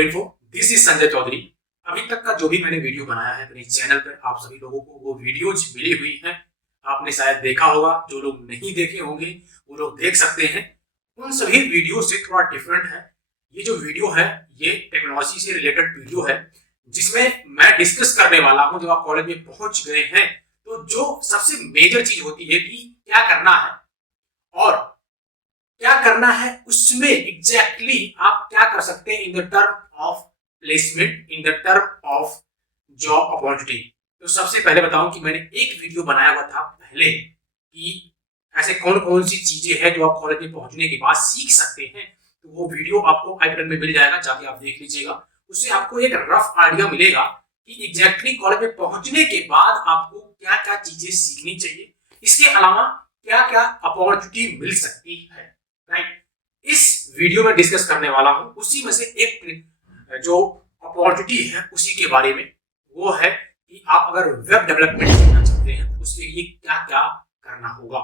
For info, this is Sanjay Chaudhary. अभी तक का जो भी मैंने वीडियो बनाया है अपने चैनल पर, आप सभी लोगों को वो वीडियोज मिली हुई हैं। आपने शायद देखा होगा, जो लोग नहीं देखे होंगे वो लोग देख सकते हैं। उन सभी वीडियो से थोड़ा डिफरेंट है। ये जो वीडियो है ये टेक्नोलॉजी से रिलेटेड वीडियो है, जिसमें मैं डिस्कस करने वाला हूं। जब आप कॉलेज में पहुंच गए हैं तो जो सबसे मेजर चीज होती है कि क्या करना है और क्या करना है, उसमें एग्जैक्टली आप क्या कर सकते हैं in the term of placement, in the term of job opportunity. तो सबसे पहले बताऊं कि मैंने एक वीडियो बनाया हुआ था पहले कि ऐसे कौन कौन सी चीजें हैं जो आप कॉलेज में पहुंचने के बाद सीख सकते हैं। तो वो वीडियो आपको आई बटन में मिल जाएगा, जाके आप देख लीजिएगा। उससे आपको एक रफ आइडिया मिलेगा कि एग्जैक्टली कॉलेज में पहुंचने के बाद आपको क्या क्या चीजें सीखनी चाहिए, इसके अलावा क्या क्या अपॉर्चुनिटी मिल सकती है। राइट, इस वीडियो में डिस्कस करने वाला हूं उसी में से एक जो अपॉर्चुनिटी है उसी के बारे में। वो है कि आप अगर वेब डेवलपमेंट करना चाहते हैं तो उसके लिए क्या क्या करना होगा।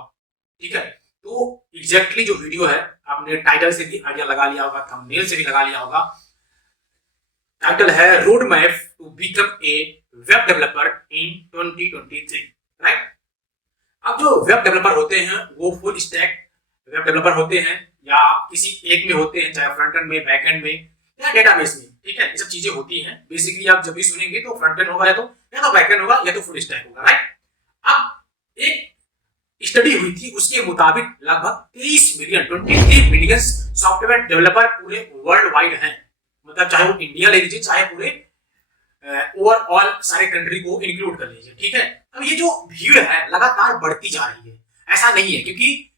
ठीक है, तो एग्जैक्टली जो वीडियो है आपने टाइटल से भी आइडिया लगा लिया होगा, थंबनेल से भी लगा लिया होगा। टाइटल है road map to become a web developer in 2023। Right, अब जो वेब डेवलपर होते हैं वो फुल स्टैक वेब डेवलपर होते हैं या किसी एक में होते हैं, चाहे फ्रंट एंड में, बैक एंड में या डेटाबेस में। ठीक है, ये सब चीजें होती हैं। बेसिकली आप जब भी सुनेंगे तो फ्रंट एंड होगा, या तो बैक एंड होगा, या तो फुल स्टैक होगा। राइट, अब एक स्टडी हुई थी, उसके मुताबिक लगभग 23 मिलियन सॉफ्टवेयर डेवलपर पूरे वर्ल्ड वाइड हैं। मतलब चाहे वो इंडिया ले लीजिए, चाहे पूरे ओवरऑल सारे कंट्री को इंक्लूड कर लीजिए। ठीक है, अब ये जो भीड़ है लगातार बढ़ती जा रही है। ऐसा नहीं है, क्योंकि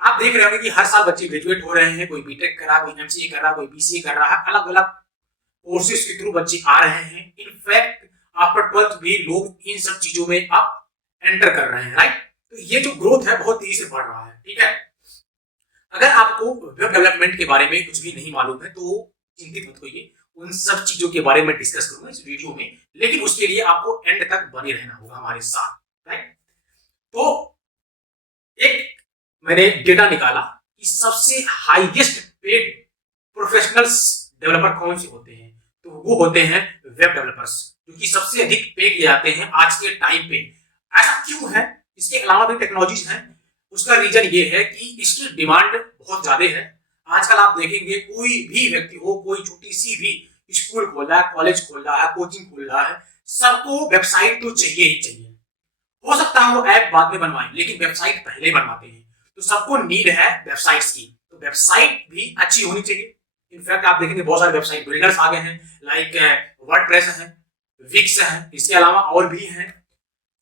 आप देख रहे होंगे कि हर साल बच्चे ग्रेजुएट हो रहे हैं। कोई बीटेक कर रहा है, कोई एमसीए कर रहा है, कोई बीसीए कर रहा है। अलग अलग कोर्सेज के थ्रू बच्चे आ रहे हैं। इनफैक्ट आफ्टर 12th भी लोग इन सब चीजों में अब एंटर कर रहे हैं। राइट, तो ये जो ग्रोथ है बहुत तेजी से बढ़ रहा है। ठीक है, अगर आपको वेब डेवलपमेंट के बारे में कुछ भी नहीं मालूम है तो चिंतित मत होइए, उन सब चीजों के बारे में डिस्कस करूंगा इस वीडियो में। लेकिन उसके लिए आपको एंड तक बने रहना होगा हमारे साथ। राइट, तो एक मैंने डेटा निकाला कि सबसे हाईएस्ट पेड प्रोफेशनल्स डेवलपर कौन से होते हैं। तो वो होते हैं वेब डेवलपर्स, जो कि सबसे अधिक पे किए जाते हैं आज के टाइम पे। ऐसा क्यों है? इसके अलावा भी टेक्नोलॉजीज हैं। उसका रीजन ये है कि इसकी डिमांड बहुत ज्यादा है। आजकल आप देखेंगे कोई भी व्यक्ति हो, कोई छोटी सी भी स्कूल खोल रहा है, कॉलेज खोल रहा है, कोचिंग खोल रहा है, सबको वेबसाइट तो चाहिए ही चाहिए। हो सकता है वो ऐप बाद में बनवाएं, लेकिन वेबसाइट पहले बनवाते हैं। तो सबको नीड है वेबसाइट्स की, तो वेबसाइट भी अच्छी होनी चाहिए। इनफैक्ट आप देखेंगे बहुत सारे वेबसाइट बिल्डर्स आ गए हैं, लाइक वर्डप्रेस है, विक्स है, इसके अलावा और भी हैं।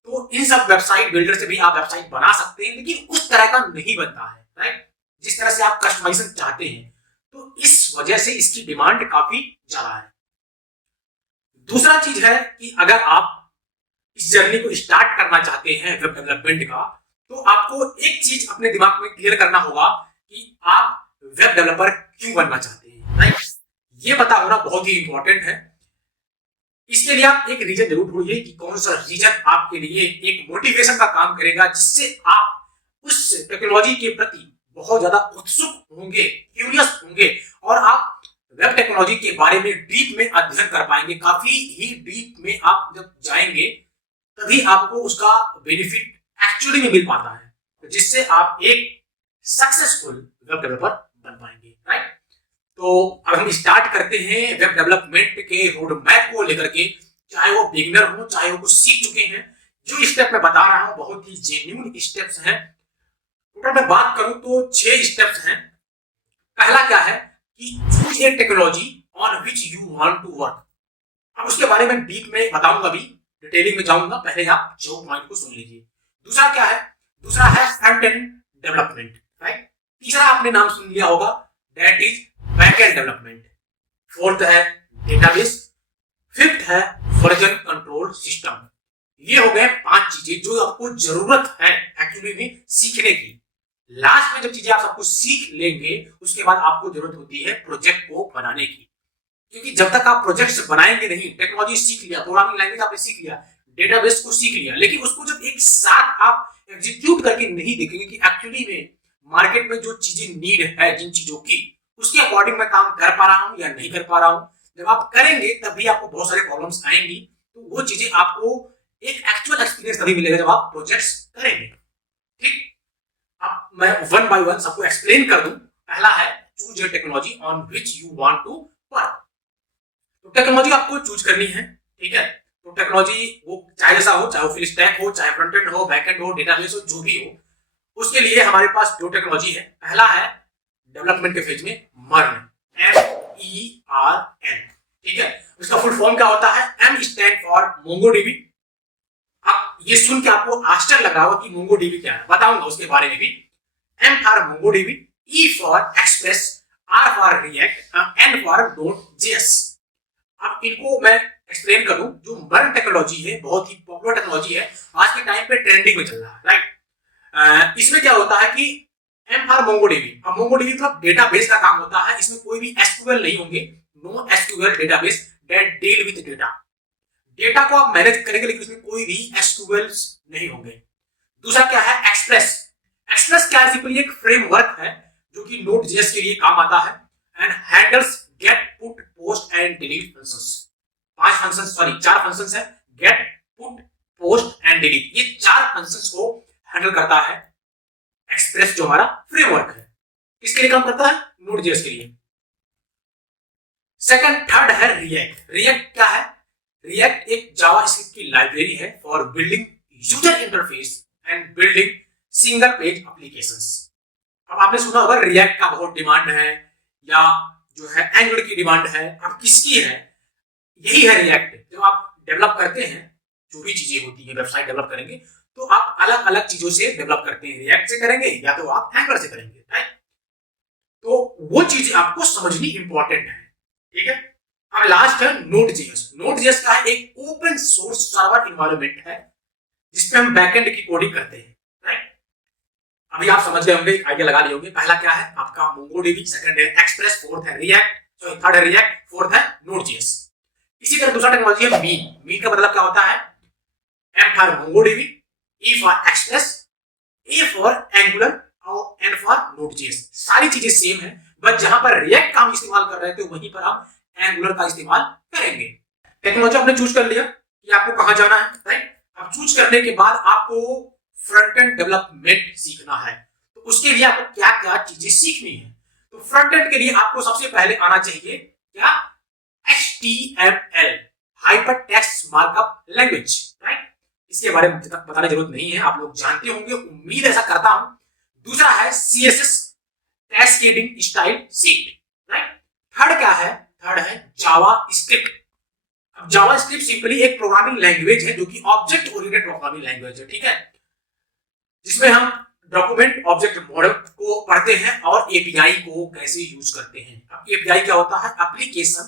तो इन सब वेबसाइट बिल्डर से भी आप वेबसाइट बना सकते हैं, लेकिन उस तरह का नहीं बनता है। राइट, जिस तरह से आप कस्टमाइजेशन चाहते हैं। तो इस वजह से इसकी डिमांड काफी ज्यादा है। दूसरा चीज है कि अगर आप इस जर्नी को स्टार्ट करना चाहते हैं वेब डेवलपमेंट का, तो आपको एक चीज अपने दिमाग में क्लियर करना होगा कि आप वेब डेवलपर क्यों बनना चाहते हैं। राइट, ये पता होना बहुत ही इंपॉर्टेंट है। इसके लिए आप एक रीजन जरूर ढूंढिए कि कौन सा रीजन आपके लिए एक मोटिवेशन का काम करेगा, जिससे आप उस टेक्नोलॉजी के प्रति बहुत ज्यादा उत्सुक होंगे, क्यूरियस होंगे, और आप वेब टेक्नोलॉजी के बारे में डीप में अध्ययन कर पाएंगे। काफी ही डीप में आप जब जाएंगे तभी आपको उसका बेनिफिट एक्चुअली में मिल पाता है, जिससे आप एक सक्सेसफुल वेब डेवलपर बन पाएंगे। राइट, तो अब हम स्टार्ट करते हैं वेब डेवलपमेंट के रोड मैप को लेकर के। चाहे वो बिगिनर हो, चाहे वो कुछ सीख चुके हैं, जो स्टेप मैं बता रहा हूं बहुत ही जेन्युइन स्टेप्स हैं। टोटल मैं बात करूं तो 6 स्टेप्स हैं। पहला क्या है कि choose a technology on which you want to work. अब उसके बारे में डीप में बताऊंगा, अभी डिटेलिंग में जाऊंगा, पहले आप 4 पॉइंट को सुन लीजिए। दूसरा क्या है? दूसरा है फ्रंट एंड डेवलपमेंट। राइट, तीसरा आपने नाम सुन लिया होगा, that is back and development. Fourth है डेटाबेस। फिफ्थ है वर्जन कंट्रोल सिस्टम। ये हो गए 5 चीजें जो आपको जरूरत है एक्चुअली में सीखने की। लास्ट में जब चीजें आप सब कुछ सीख लेंगे, उसके बाद आपको जरूरत होती है प्रोजेक्ट को बनाने की। क्योंकि जब तक आप प्रोजेक्ट्स बनाएंगे नहीं, टेक्नोलॉजी सीख लिया, प्रोग्रामिंग लैंग्वेज आपने सीख लिया, डेटाबेस को सीख लिया, लेकिन उसको जब एक साथ आप एग्जीक्यूट करके नहीं देखेंगे कि एक्चुअली में मार्केट में जो चीजें नीड है जिन चीजों की, उसके अकॉर्डिंग मैं काम कर पा रहा हूं या नहीं कर पा रहा हूं, जब आप करेंगे तभी आपको बहुत सारे प्रॉब्लम्स आएंगी। तो वो चीजें आपको एक एक्चुअल एक्सपीरियंस तभी मिलेगा जब आप प्रोजेक्ट्स करेंगे। ठीक, अब मैं वन बाय वन सबको एक्सप्लेन कर दूं। पहला है choose your technology on which you want to work. तो टेक्नोलॉजी आपको चूज करनी है, ठीक है। तो टेक्नोलॉजी वो चाहे जैसा हो, चाहे वो फुल स्टैक हो, चाहे फ्रंट एंड हो, बैक एंड हो, डेटाबेस हो, जो भी हो, उसके लिए हमारे पास दो टेक्नोलॉजी है। पहला है डेवलपमेंट के फेज में मर्न, MERN, ठीक है। उसका फुल फॉर्म क्या होता है? M stand for MongoDB. अब ये सुन के आपको आश्चर्य लगा होगा कि मोंगोडीबी क्या है, बताऊंगा उसके बारे में भी। M for MongoDB, E for express, R for react, N for Node.js। अब इनको मैं एक्सप्लेन करूं। जो मर्न टेक्नोलॉजी है बहुत ही पॉपुलर टेक्नोलॉजी है, आज के टाइम पे ट्रेंडिंग में चल रहा है, राइट। इसमें क्या होता है कि M फॉर मोंगोडीबी। अब मोंगोडीबी मतलब डेटाबेस का काम होता है। इसमें कोई भी SQL नहीं होंगे, no SQL database that deal with data. Data को आप मैनेज करेंगे लेकिन उसमें कोई भी SQL नहीं होंगे। दूसरा क्या है? एक्सप्रेस। एक्सप्रेस क्या है? सिंपली एक फ्रेमवर्क है जो कि Node.js के लिए काम आता है and handles get, put, post and delete functions. चार फंक्शंस है, get, put, post and delete. ये चार फंक्शंस को हैंडल करता है एक्सप्रेस जो हमारा फ्रेमवर्क है। किसके लिए काम करता है? Node.js के लिए। थर्ड है रिएक्ट। रिएक्ट क्या है? रिएक्ट एक जावास्क्रिप्ट की लाइब्रेरी है for building user interface and building single page applications. अब आपने सुना होगा रिएक्ट का बहुत डिमांड है, या जो है एंगुलर की डिमांड है। अब किसकी है? यही है रिएक्ट। जब आप डेवलप करते हैं, जो भी चीजें होती है, वेबसाइट डेवलप करेंगे तो आप अलग अलग चीजों से डेवलप करते हैं। रिएक्ट से करेंगे या तो आप एंगुलर से करेंगे, राइट। तो वो चीजें आपको समझनी इंपॉर्टेंट है, ठीक है। अब लास्ट है Node.js। Node.js का एक ओपन सोर्स सर्वर एनवायरनमेंट है जिसमें हम बैकएंड की कोडिंग करते हैं, राइट। अभी आप समझ गए होंगे, आइडिया लगा लिए होंगे। पहला क्या है आपका मोंगोडीबी, सेकंड है एक्सप्रेस, फोर्थ है रिएक्ट, थर्ड है रिएक्ट, फोर्थ है Node.js। इसी तरह दूसरा टेक्नोलॉजी है मीन। मीन का मतलब क्या होता है? M for MongoDB, E for express, A for angular और N फॉर Node.js। सारी चीजें सेम है, बस जहां पर रिएक्ट का हम इस्तेमाल कर रहे थे वहीं पर हम एंगुलर का इस्तेमाल करेंगे। टेक्नोलॉजी आपने चूज कर लिया कि आपको कहां जाना है, राइट। अब चूज करने के बाद आपको फ्रंट एंड डेवलपमेंट सीखना है। तो उसके लिए आपको क्या क्या चीजें सीखनी है? तो फ्रंट एंड के लिए आपको सबसे पहले आना चाहिए क्या? HTML, hyper text markup language, right. इसके बारे में बताने जरूरत नहीं है, आप लोग जानते होंगे, उम्मीद ऐसा करता हूं। दूसरा है CSS, cascading style sheet, right. Third क्या है? थर्ड है जावास्क्रिप्ट। अब जावास्क्रिप्ट सिंपली एक प्रोग्रामिंग लैंग्वेज है जो कि ऑब्जेक्ट ओरिएंटेड प्रोग्रामिंग लैंग्वेज है, ठीक है, जिसमें हम डॉक्यूमेंट ऑब्जेक्ट मॉडल को पढ़ते हैं और एपीआई को कैसे यूज करते हैं। अब एपीआई क्या होता है? Application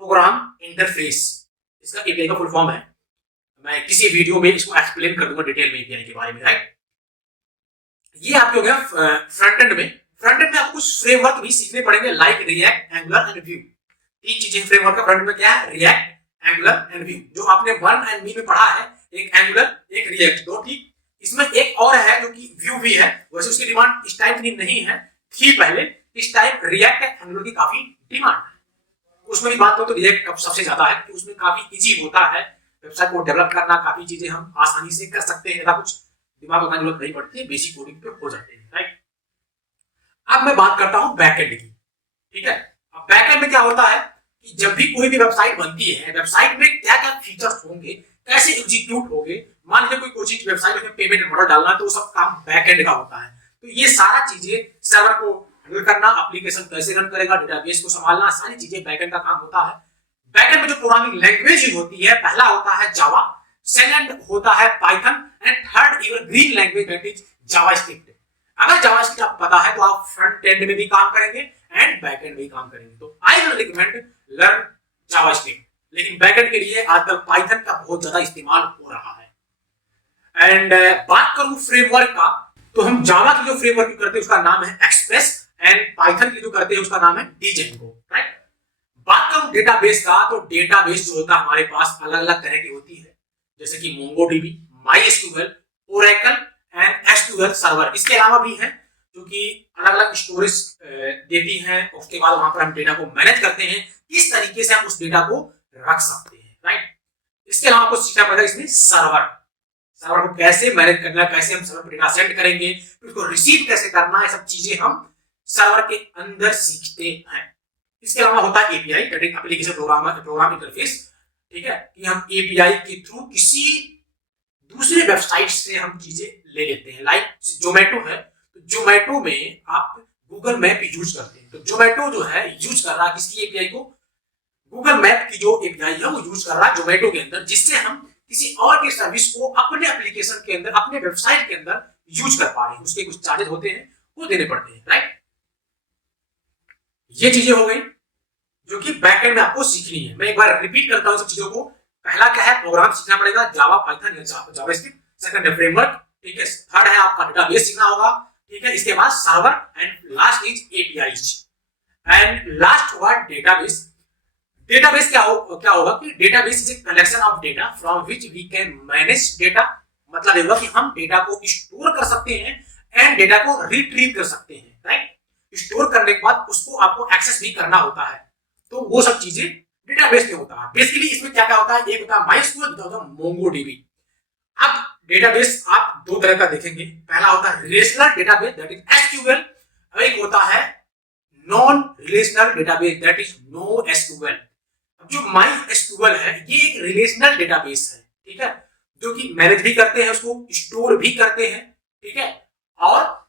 program interface. इसका एपीआई का फुल फॉर्म है, मैं किसी वीडियो में इसको एक्सप्लेन कर दूंगा डिटेल में एपीआई के बारे में, राइट। ये आपके हो गया फ्रंट एंड में। फ्रंट एंड में आपको कुछ फ्रेमवर्क भी सीखने पड़ेंगे, like react, angular and view. तीन चीजें फ्रेमवर्क का फ्रंट में क्या है? React, angular and view. जो आपने मर्न एंड मीन में पढ़ा है, एक एंगुलर एक रिएक्ट, दो, ठीक। इसमें एक और है जो कि व्यू भी है, वैसे उसकी डिमांड इस टाइम इतनी नहीं है, थी पहले। इस टाइम रिएक्ट एंगुलर की काफी डिमांड है। उसमें भी बात हो तो रिएक्ट कब सबसे ज्यादा है, क्योंकि उसमें काफी इजी होता है वेबसाइट को डेवलप करना, काफी चीजें हम आसानी से कर सकते हैं, ज्यादा कुछ दिमाग लगाने की जरूरत नहीं पड़ती है, बेसिक कोडिंग पे हो जाते हैं, राइट। अब मैं बात करता हूं बैकएंड की, ठीक है। अब बैकएंड में क्या होता है कि जब भी कोई भी वेबसाइट बनती है, वेबसाइट में क्या क्या फीचर्स होंगे, कैसे एग्जीक्यूट होंगे। मान लीजिए कोई कोचिंग वेबसाइट में पेमेंट मॉडल डालना है तो वो सब काम बैकएंड का होता है। तो ये सारा चीजें सर्वर को हैंडल करना, एप्लीकेशन कैसे रन करेगा, डेटाबेस को संभालना, सारी चीजें बैकएंड का काम होता है। बैकएंड में जो प्रोग्रामिंग लैंग्वेज यूज होती है, पहला होता है जावा, सेकंड होता है Python and third evergreen language that is JavaScript. अगर जावास्क्रिप्ट आपको पता है तो आप फ्रंट एंड में भी काम करेंगे एंड बैक एंड में भी काम करेंगे। तो I will recommend learn JavaScript, लेकिन बैकएंड के लिए आजकल पाइथन का बहुत ज्यादा इस्तेमाल हो रहा है। एंड बात करूं फ्रेमवर्क का, तो हम जावा की जो फ्रेमवर्क करते हैं उसका नाम है एक्सप्रेस एंड पाइथन की जो करते हैं उसका नाम है डीजेंगो, राइट। बात करूं डेटाबेस का, तो डेटाबेस जो होता है हमारे पास अलग अलग तरह की होती है, जैसे कि MongoDB, MySQL, Oracle and SQL server. इसके अलावा भी है जो कि अलग अलग स्टोरेज देती हैं, उसके बाद वहां पर हम डेटा को मैनेज करते हैं किस तरीके से हम उस डेटा को रख सकते हैं, राइट। इसके अलावा आपको सीखना पड़ेगा इसमें सर्वर को कैसे मैनेज करना, कैसे हम सर्वर पर डेटा सेंड करेंगे, उसको रिसीव कैसे करना है, सब चीजें हम सर्वर के अंदर सीखते हैं। इसके अलावा होता है एपीआई, एप्लीकेशन प्रोग्राम इंटरफेस, ठीक है, कि हम एपीआई के थ्रू किसी दूसरे वेबसाइट से हम चीजें ले लेते हैं। लाइक जोमेटो है, तो जोमेटो में आप गूगल मैप यूज करते हैं, तो जोमेटो जो है यूज कर रहा है किसकी एपीआई को, गूगल मैप की जो एपीआई है वो यूज कर रहा है जोमेटो के अंदर, जिससे हम किसी और की सर्विस को अपने एप्लीकेशन के अंदर, अपने वेबसाइट के अंदर यूज कर पा रहे हैं। उसके कुछ चार्जेस होते हैं, वो देने पड़ते हैं, राइट। ये चीजें हो गई जो कि बैकएंड में आपको सीखनी है। मैं एक बार रिपीट करता हूं सब चीजों को। पहला क्या है, प्रोग्राम सीखना पड़ेगा, जावा, पाइथन या जावास्क्रिप्ट। सेकंड है फ्रेमवर्क, ठीक है। थर्ड है आपका डेटाबेस सीखना होगा, ठीक है। इसके बाद server, and last is APIs, and last हुआ डेटाबेस। डेटाबेस क्या होगा कि database is a collection of data from which we can manage data. मतलब ये होगा कि हम डेटा को स्टोर कर सकते हैं एंड डेटा को रिट्रीव कर सकते हैं, राइट। स्टोर करने के बाद उसको आपको एक्सेस भी करना होता है, तो वो सब चीजें डेटाबेस में होता है। बेसिकली इसमें क्या क्या होता है, एक होता है माइस्क्यूएल, दूसरा होता है मोंगोडीबी। अब डेटाबेस आप दो तरह का देखेंगे, पहला होता है relational database that is SQL, और एक होता है non relational database that is no SQL. अब जो माइस्क्यूएल है ये एक रिलेशनल डेटाबेस है, ठीक है, जो कि मैनेज भी करते हैं, उसको स्टोर भी करते हैं, ठीक है। और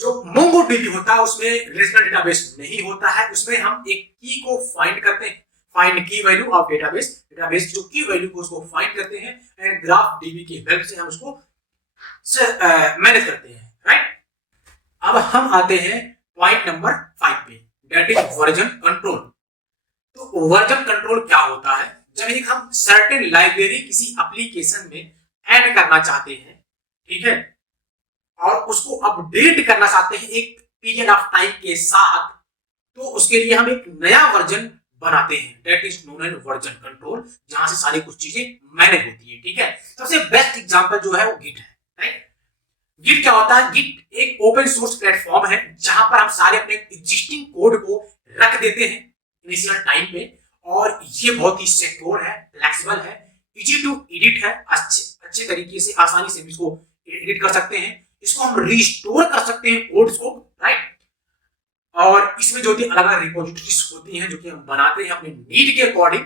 जो मोंगोडीबी होता है उसमें रिलेशनल डेटाबेस नहीं होता है, उसमें हम एक की को फाइंड करते हैं, फाइंड की वैल्यू ऑफ डेटाबेस, डेटाबेस जो की वैल्यू को उसको फाइंड करते हैं, एंड ग्राफ डीबी की हेल्प से हम उसको मैनेज करते हैं, राइट। अब हम आते हैं पॉइंट नंबर 5 पे, दैट इज वर्जन कंट्रोल। तो वर्जन कंट्रोल क्या होता है, जब एक हम सर्टेन लाइब्रेरी किसी एप्लीकेशन में ऐड करना चाहते हैं, ठीक है, और उसको अपडेट करना चाहते हैं एक पीरियड ऑफ टाइम के साथ, तो उसके लिए हम एक नया वर्जन बनाते हैं, that is known as version control, जहां से सारी कुछ चीजें मैनेज होती है, ठीक है। सबसे बेस्ट एग्जांपल जो है वो गिट है, राइट। गिट क्या होता है, गिट एक ओपन सोर्स प्लेटफॉर्म है जहां पर हम सारे अपने एग्जिस्टिंग कोड को रख देते हैं इनिशियल टाइम पे, और ये बहुत ही सिक्योर है, फ्लेक्सिबल है, इजी टू एडिट है, अच्छे तरीके से आसानी से इसको एडिट कर सकते हैं, इसको हम रिस्टोर कर सकते हैं कोड्स को, राइट। और इसमें जो अलग अलग रिपोजिटरीज होती हैं जो कि हम बनाते हैं अपने नीड के अकॉर्डिंग।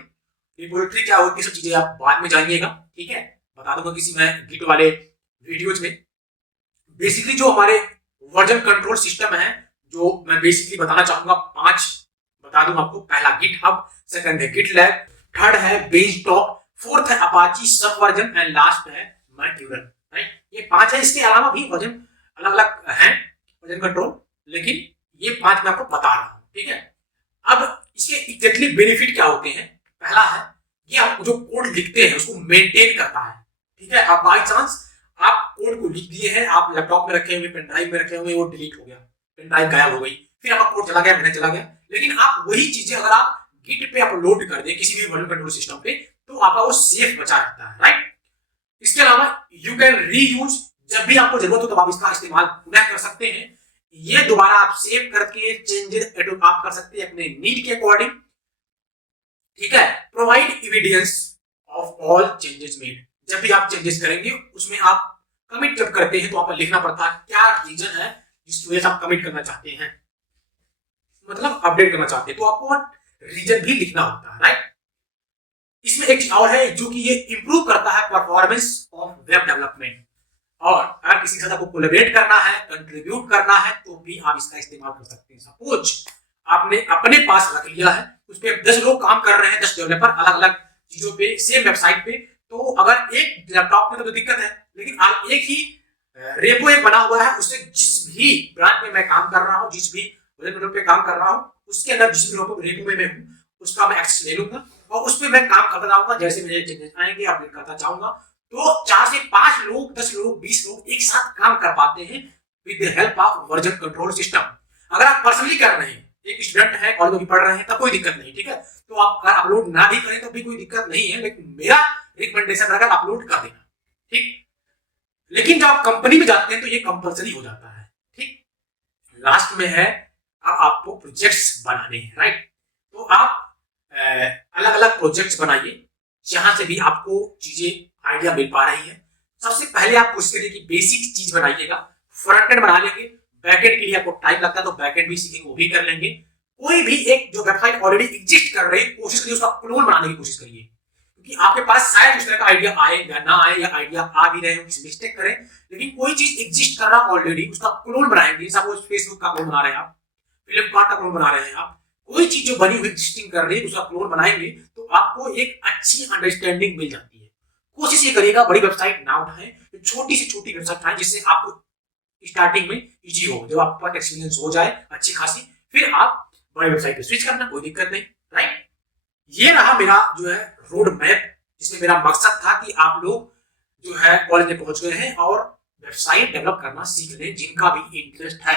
रिपोजिटरी क्या होती है सब चीजें आप बाद में जानिएगा, ठीक है, बता दूंगा किसी मैं गिट वाले वीडियोज में। बेसिकली जो हमारे वर्जन कंट्रोल सिस्टम है जो मैं बेसिकली बताना चाहूंगा, 5 बता दूं आपको। पहला गिट हब, सेकंड है गिट लैब, थर्ड है बेंचटॉप, फोर्थ है अपाची सब वर्जन, एंड लास्ट है मर्क्यूरल, राइट। ये 5 है, इसके अलावा भी वर्जन अलग अलग हैं वर्जन कंट्रोल, लेकिन ये 5 मैं आपको बता रहा हूं, ठीक है। अब इसके एग्जैक्टली बेनिफिट क्या होते हैं, पहला है ये आप जो कोड लिखते हैं उसको मेंटेन करता है, ठीक है। आप बाई चांस आप कोड को लिख दिए हैं, आप लैपटॉप में रखे हुए, पेन ड्राइव में रखे हुए, वो डिलीट हो गया, पेन ड्राइव गायब हो गई, फिर आपका कोड चला गया, मैंने चला गया, लेकिन आप वही चीजें अगर आप गिट पे अपलोड कर दें किसी भी वर्जन कंट्रोल सिस्टम पे, तो आपका वो सेफ बचा रहता है, राइट। इसके अलावा यू कैन रीयूज, जब भी आपको जरूरत हो तब आप इसका इस्तेमाल पुनः कर सकते हैं। ये दोबारा आप सेव करके चेंजेस आप कर सकते हैं अपने नीड के अकॉर्डिंग, ठीक है। Provide evidence of all changes made, जब भी आप चेंजेस करेंगे उसमें आप कमिट जब करते हैं तो आपको लिखना पड़ता है क्या रीजन है जिसकी वजह से आप कमिट करना चाहते हैं, मतलब अपडेट करना चाहते हैं, तो आपको रीजन भी लिखना होता है, राइट। इसमें एक चीज और है जो कि ये इंप्रूव करता है परफॉर्मेंस ऑफ वेब डेवलपमेंट, और अगर किसी के साथ आपको कोलैबोरेट करना है, कंट्रीब्यूट करना है, तो भी आप इसका इस्तेमाल कर सकते हैं। सपोज आपने अपने पास रख लिया है, उस पर 10 लोग काम कर रहे हैं, 10 डेवलपर अलग अलग चीजों पे, सेम वेबसाइट पे, तो अगर एक लैपटॉप में तो दिक्कत है, लेकिन आप एक ही रेपो एक बना हुआ है, उससे जिस भी ब्रांच में मैं काम कर रहा हूँ, जिस भी पे काम कर रहा हूँ, उसके अंदर जिस भी रेपो में मैं हूँ उसका मैं एक्सेस ले लूंगा और उस पर मैं काम करता जाऊंगा, जैसे मेरे चेंजेस आएंगे अपडेट करता जाऊंगा। तो 4 से 5 लोग, 10 लोग, 20 लोग एक साथ काम कर पाते हैं with the help of version control system. अगर आप पर्सनली कर रहे हैं, एक स्टूडेंट है, कॉलेज में पढ़ रहे हैं, तब कोई दिक्कत नहीं, ठीक है, तो आप अगर अपलोड ना भी करें तो भी कोई दिक्कत नहीं है, लेकिन मेरा रिकमेंडेशन रहेगा अपलोड कर देना, ठीक। लेकिन जब आप कंपनी में जाते हैं तो ये कंपलसरी हो जाता है, ठीक। लास्ट में है अब आपको प्रोजेक्ट्स बनाने हैं, राइट। तो आप अलग अलग प्रोजेक्ट्स बनाइए जहां से भी आपको चीजें आइडिया मिल पा रही है। सबसे पहले आप कोशिश करिए कि बेसिक चीज बनाइएगा। फ्रंट एंड बना लेंगे, बैक एंड के लिए आपको टाइम लगता है तो बैक एंड भी सीखेंगे, वो भी कर लेंगे। कोई भी एक जो वेबसाइट ऑलरेडी एग्जिस्ट कर रही है कोशिश करिए उसका क्लोन बनाने की कोशिश करिए, क्योंकि आपके पास शायद उस तरह का आइडिया आए या ना आए, या आइडिया आ भी रहे हो किसी मिस्टेक करें, लेकिन कोई चीज एग्जिस्ट कर रहा ऑलरेडी उसका क्लोन बनाएंगे। सपोज फेसबुक का क्लोन बना रहे हैं आप, फ्लिपकार्ट का क्लोन बना रहे हैं आप, कोई चीज जो बनी हुई एग्जिस्टिंग कर रही है उसका क्लोन बनाएंगे तो आपको एक अच्छी अंडरस्टैंडिंग मिल जाती है। कोशिश ये करिएगा बड़ी वेबसाइट ना उठाएं, छोटी से छोटी वेबसाइट उठाएं जिससे आपको स्टार्टिंग में इजी हो। जब आपके पास एक्सपीरियंस हो जाए अच्छी खासी, फिर आप बड़े वेबसाइट पे स्विच करना, कोई दिक्कत नहीं, राइट। ये रहा मेरा जो है रोड मैप, जिसमें मेरा मकसद था कि आप लोग जो है कॉलेज में पहुंच गए हैं और वेबसाइट डेवलप करना सीख लें जिनका भी इंटरेस्ट है।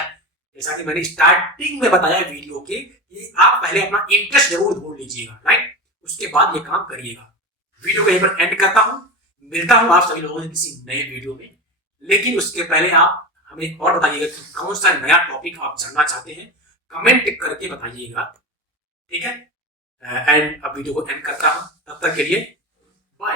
जैसा कि मैंने स्टार्टिंग में बताया वीडियो के कि आप पहले अपना इंटरेस्ट जरूर ढूंढ लीजिएगा, राइट, उसके बाद ये काम करिएगा। वीडियो को यहीं पर एंड करता हूं, मिलता हूं आप सभी लोगों से किसी नए वीडियो में। लेकिन उसके पहले आप हमें और बताइएगा कि कौन सा नया टॉपिक आप जानना चाहते हैं, कमेंट करके बताइएगा, ठीक है। एंड अब वीडियो को एंड करता हूं, तब तक के लिए बाय।